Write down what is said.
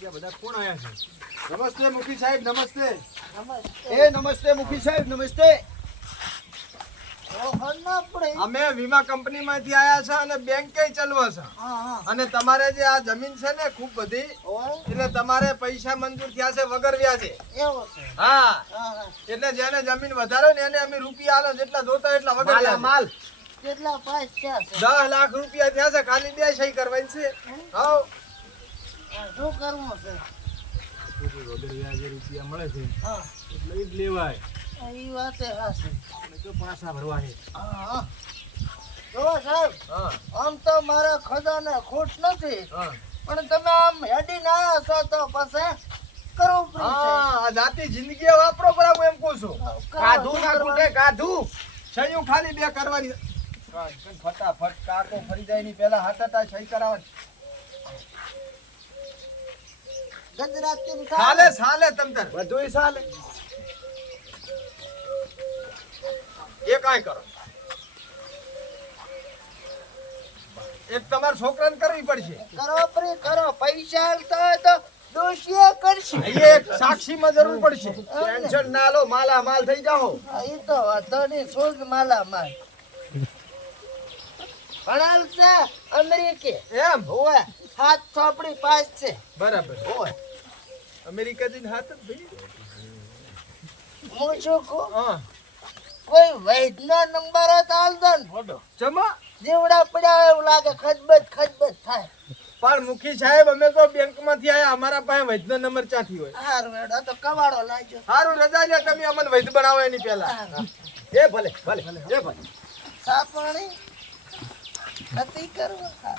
બધા કોણ આયા છે? નમસ્તે મુખી સાહેબ, નમસ્તે. નમસ્તે મુખી સાહેબ, નમસ્તે. અમે વીમા કંપની માંથી આયા છે અને બેંકે ચલવા છે. અને તમારે જે આ જમીન છે ને ખૂબ બધી, એટલે તમારે પૈસા મંજૂર થયા છે વગર વ્યાજે. હા, એટલે જેને જમીન વધારે ને એને અમે રૂપિયા આલો જેટલા જોતા એટલા વગર વ્યાજે. માલ કેટલા પૈસા છે? 10 લાખ રૂપિયા થયા છે, ખાલી 2 સહી કરવાની છે. હાઉ શું કરવું છે? વગર વ્યાજે રૂપિયા મળે છે એટલે ઈ જ લેવાય. એ વાત હાશે. તો પાછા ભરવા છે. જો સાહેબ, હા આમ તો મારા ખજાને ખોટ નથી, હા પણ તમે આમ હેડીને આયા છો તો પછી કરવું પડશે. હા, આ જાતી જિંદગી વાપરો બરાબર એમ કહું છું. કાધું ના કૂટે કાધું. સહી ખાલી 2 કરવાની. ફટાફટ કાકો ફરી જાય ની પહેલા હાથતા સહી કરાવવાની. ગુજરાતી સાલે સાલે તમતર બધુંય સાલે. એ કાઈ કરો. એક તમારા છોકરાને કરવી પડશે. કરો પરી કરો. પૈસા આલતા હોય તો દોશીએ કરશે. એક સાક્ષીમાં જરૂર પડશે. ટેન્શન ના લો, માલા માલ થઈ જાઓ. એ તો વાંધો નહીં, સોજ માલા માલ. ભણાલ છે અમેરિકે. એમ હોવે 7 ચોપડી પાસ છે. બરાબર. હોવે અમેરિકા જઈને હાથ જ ભાઈ. હું શું કહું, હા કોઈ વૈદનો નંબર જ આલ દો ને ફોટો. ચમા જીવડા પડ્યા હોય એવું લાગે, ખજબજ થાય. પણ મુખી સાહેબ અમે તો બેંક માંથી આયા, અમારા પાસે વૈધનો નંબર ક્યાંથી હોય? હારું હેડો, તો કવાડો લાગ્યો. સારું રજા લે, તમે અમને વૈધ બનાવો એની પહેલા. એ ભલે ભલે એ ભલે. સા પાણી નથી કરવા.